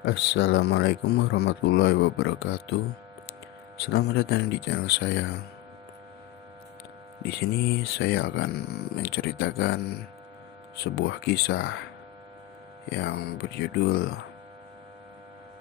Assalamualaikum warahmatullahi wabarakatuh. Selamat datang di channel saya. Di sini saya akan menceritakan sebuah kisah yang berjudul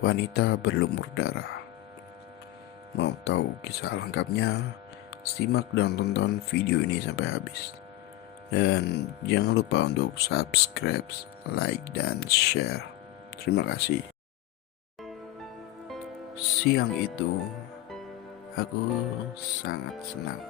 Wanita Berlumur Darah. Mau tahu kisah lengkapnya? Simak dan tonton video ini sampai habis. Dan jangan lupa untuk subscribe, like, dan share. Terima kasih. Siang itu, aku sangat senang.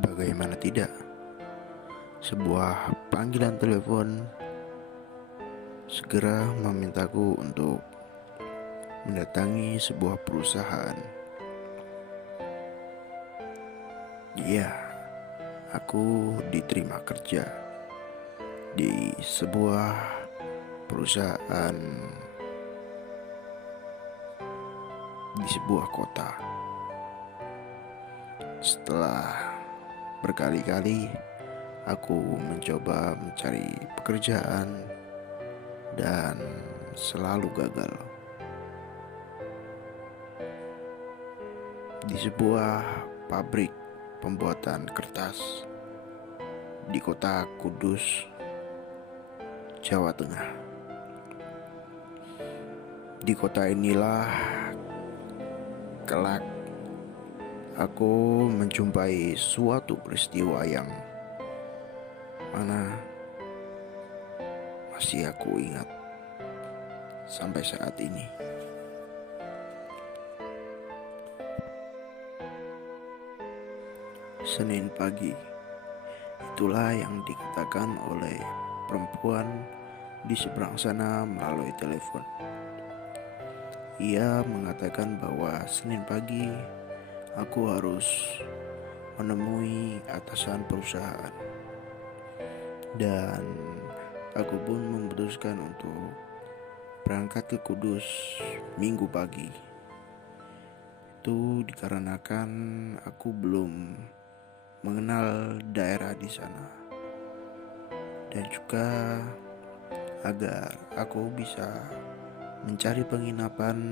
Bagaimana tidak? Sebuah panggilan telepon segera memintaku untuk mendatangi sebuah perusahaan. Ya, aku diterima kerja di sebuah perusahaan di sebuah kota. Setelah berkali-kali aku mencoba mencari pekerjaan dan selalu gagal. Di sebuah pabrik pembuatan kertas di kota Kudus, Jawa Tengah. Di kota inilah kelak aku menjumpai suatu peristiwa yang mana masih aku ingat sampai saat ini. Senin pagi, itulah yang dikatakan oleh perempuan di seberang sana melalui telepon. Ia mengatakan bahwa Senin pagi aku harus menemui atasan perusahaan. Dan aku pun memutuskan untuk berangkat ke Kudus Minggu pagi. Itu dikarenakan aku belum mengenal daerah di sana. Dan juga agar aku bisa mencari penginapan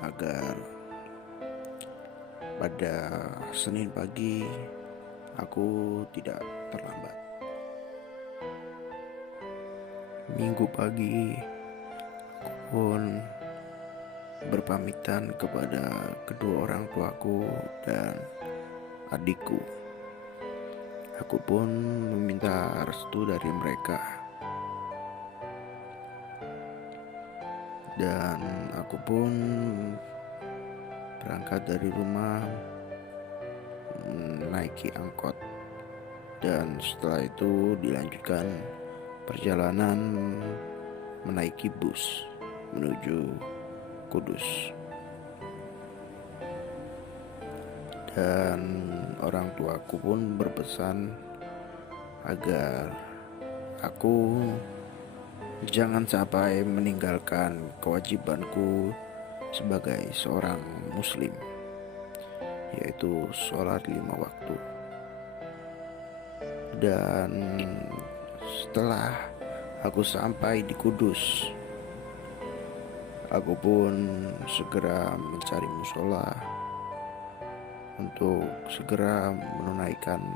agar pada Senin pagi aku tidak terlambat. Minggu pagi aku pun berpamitan kepada kedua orang tuaku dan adikku. Aku pun meminta restu dari mereka. Dan aku pun berangkat dari rumah menaiki angkot. Dan setelah itu dilanjutkan perjalanan menaiki bus menuju Kudus. Dan orang tuaku pun berpesan agar aku jangan sampai meninggalkan kewajibanku sebagai seorang muslim, yaitu sholat 5 waktu. Dan setelah aku sampai di Kudus, aku pun segera mencari musola untuk segera menunaikan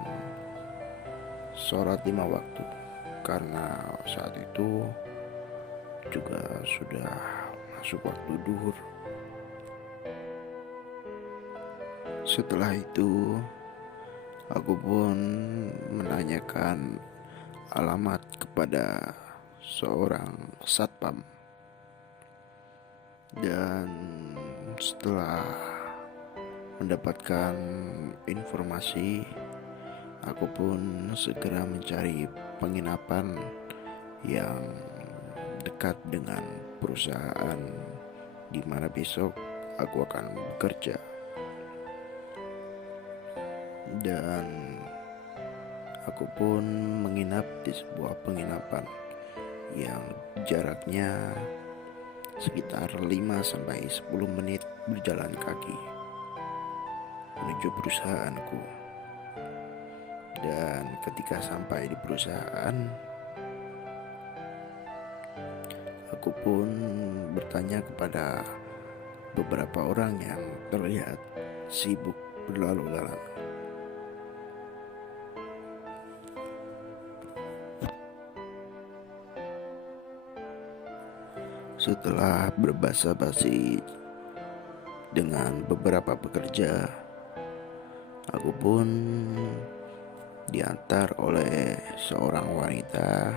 sholat 5 waktu, karena saat itu juga sudah masuk waktu duhur. Setelah itu aku pun menanyakan alamat kepada seorang satpam. Dan setelah mendapatkan informasi, aku pun segera mencari penginapan yang dekat dengan perusahaan di mana besok aku akan bekerja. Dan aku pun menginap di sebuah penginapan yang jaraknya sekitar 5-10 menit berjalan kaki menuju perusahaanku. Dan ketika sampai di perusahaan, aku pun bertanya kepada beberapa orang yang terlihat sibuk berlalu lalang. Setelah berbasa-basi dengan beberapa pekerja, aku pun diantar oleh seorang wanita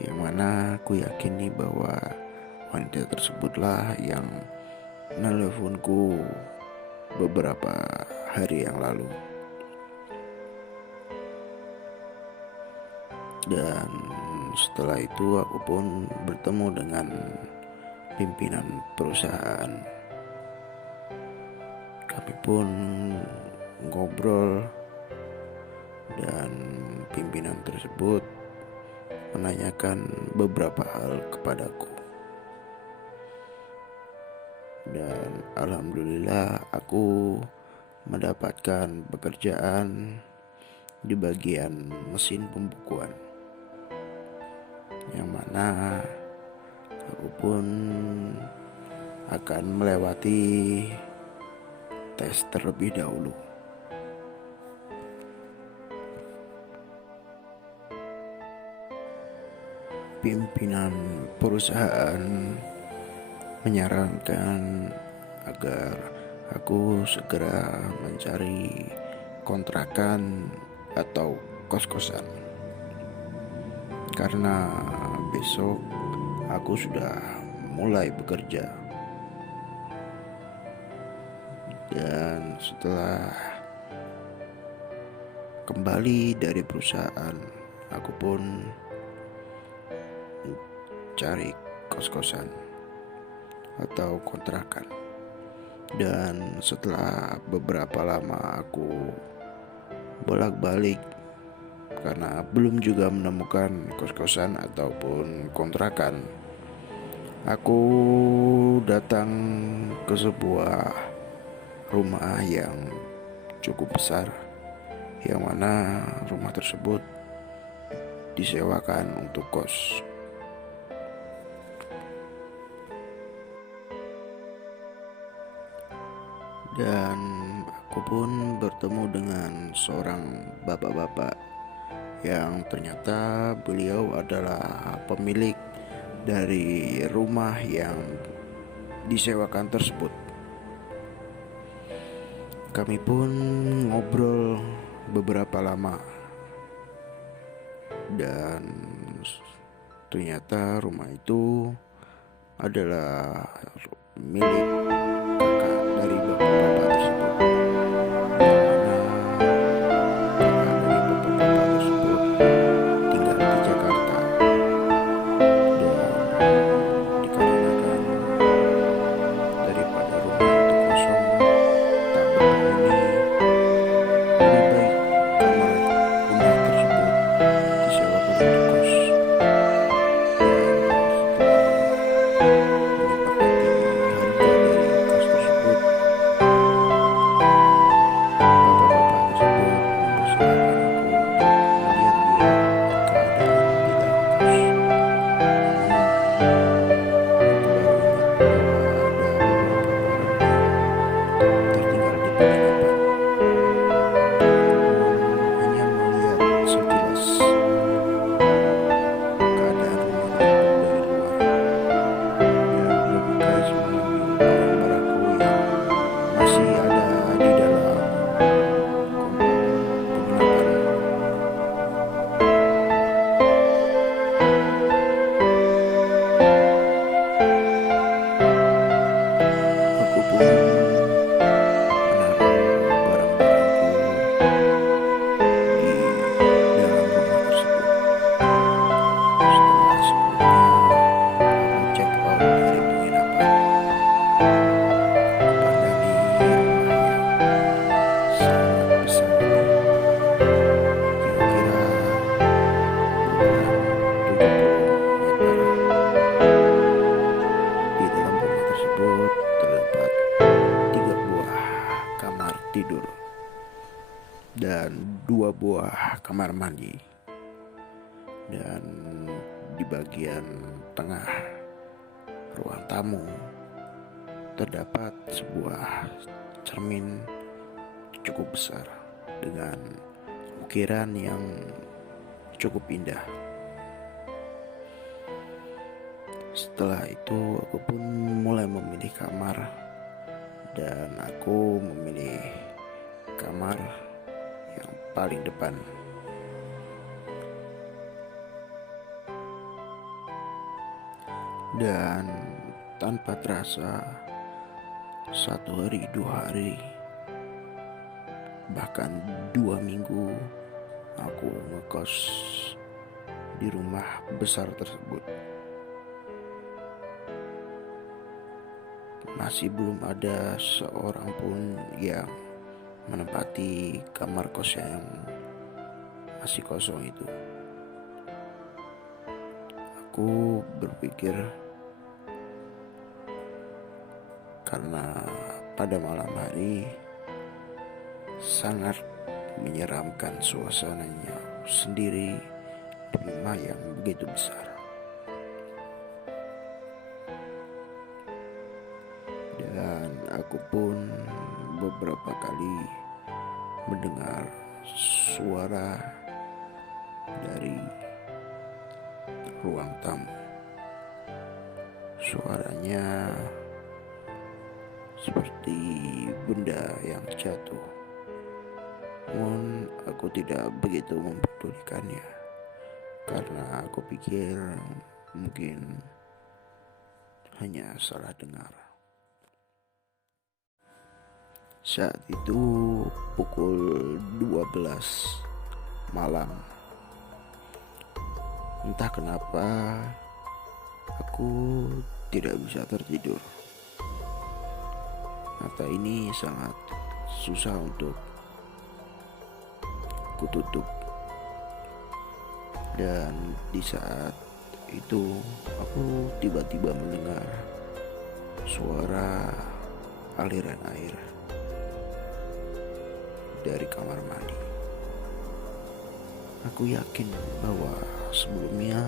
yang mana aku yakini bahwa wanita tersebutlah yang meneleponku beberapa hari yang lalu. Dan setelah itu aku pun bertemu dengan pimpinan perusahaan. Kami pun ngobrol dan pimpinan tersebut menanyakan beberapa hal kepadaku. Dan alhamdulillah aku mendapatkan pekerjaan di bagian mesin pembukuan, yang mana aku pun akan melewati tes terlebih dahulu. Pimpinan perusahaan menyarankan agar aku segera mencari kontrakan atau kos-kosan, karena besok aku sudah mulai bekerja. Dan setelah kembali dari perusahaan, aku pun mencari kos-kosan atau kontrakan. Dan setelah beberapa lama aku bolak-balik karena belum juga menemukan kos-kosan ataupun kontrakan, aku datang ke sebuah rumah yang cukup besar, yang mana rumah tersebut disewakan untuk kos. Dan aku pun bertemu dengan seorang bapak-bapak yang ternyata beliau adalah pemilik dari rumah yang disewakan tersebut. Kami pun ngobrol beberapa lama, dan ternyata rumah itu adalah milik kakak dari bapak-bapak tersebut, yang mana kakak dari bapak-bapak tersebut tinggal di Jakarta. Dan dikarenakan daripada rumah itu kosong tak berpenghuni, lebih baik kamar rumah tersebut disewakan untuk kos. Tidur dan 2 buah kamar mandi, dan di bagian tengah ruang tamu terdapat sebuah cermin cukup besar dengan ukiran yang cukup indah. Setelah itu aku pun mulai memilih kamar, dan aku memilih kamar yang paling depan. Dan tanpa terasa, 1 hari, 2 hari, bahkan 2 minggu aku ngekos di rumah besar tersebut. Masih belum ada seorang pun yang menempati kamar kos yang masih kosong itu. Aku berpikir, karena pada malam hari sangat menyeramkan suasananya sendiri di rumah yang begitu besar. Dan aku pun beberapa kali mendengar suara dari ruang tamu. Suaranya seperti benda yang jatuh. Namun aku tidak begitu mempedulikannya, karena aku pikir mungkin hanya salah dengar. Saat itu pukul 12 malam. Entah kenapa aku tidak bisa tertidur. Mata ini sangat susah untuk kututup. Dan di saat itu aku tiba-tiba mendengar suara aliran air dari kamar mandi. Aku yakin bahwa sebelumnya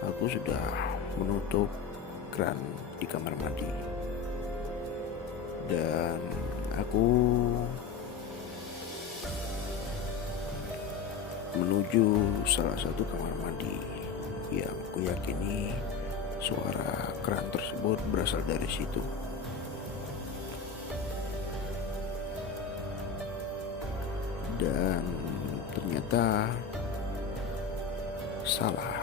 aku sudah menutup keran di kamar mandi, dan aku menuju salah satu kamar mandi yang aku yakini suara keran tersebut berasal dari situ. Dan ternyata salah.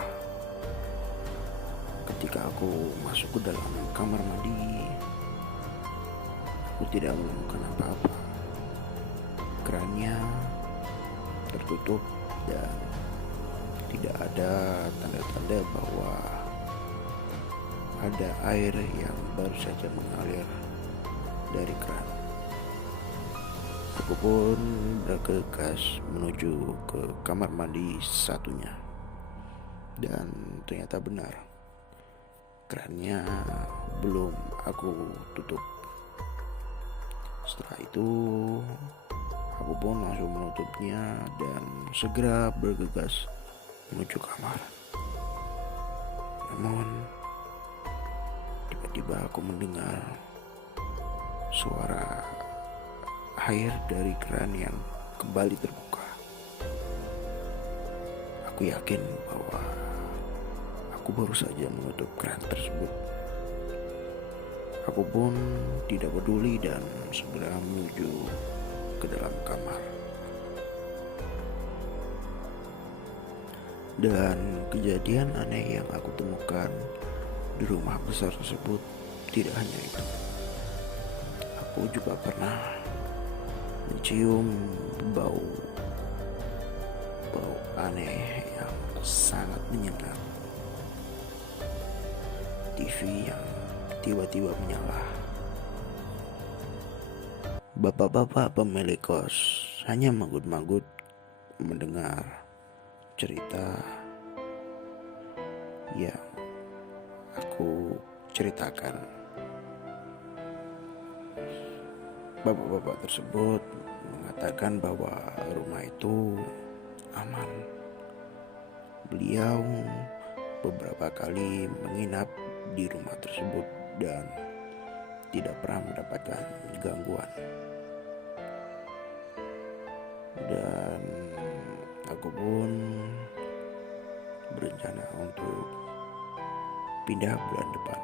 Ketika aku masuk ke dalam kamar mandi, aku tidak menemukan apa-apa. Kerannya tertutup dan tidak ada tanda-tanda bahwa ada air yang baru saja mengalir dari keran. Aku pun bergegas menuju ke kamar mandi satunya, dan ternyata benar, kerannya belum aku tutup. Setelah itu aku pun langsung menutupnya dan segera bergegas menuju kamar. Namun tiba-tiba aku mendengar suara air dari keran yang kembali terbuka. Aku yakin bahwa aku baru saja menutup keran tersebut. Aku pun tidak peduli dan segera menuju ke dalam kamar. Dan kejadian aneh yang aku temukan di rumah besar tersebut tidak hanya itu. Aku juga pernah mencium bau aneh yang sangat menyengat. TV yang tiba-tiba menyala. Bapak-bapak pemilik kos hanya manggut-manggut mendengar cerita yang aku ceritakan. Bapak-bapak tersebut mengatakan bahwa rumah itu aman. Beliau beberapa kali menginap di rumah tersebut dan tidak pernah mendapatkan gangguan. Dan aku pun berencana untuk pindah bulan depan.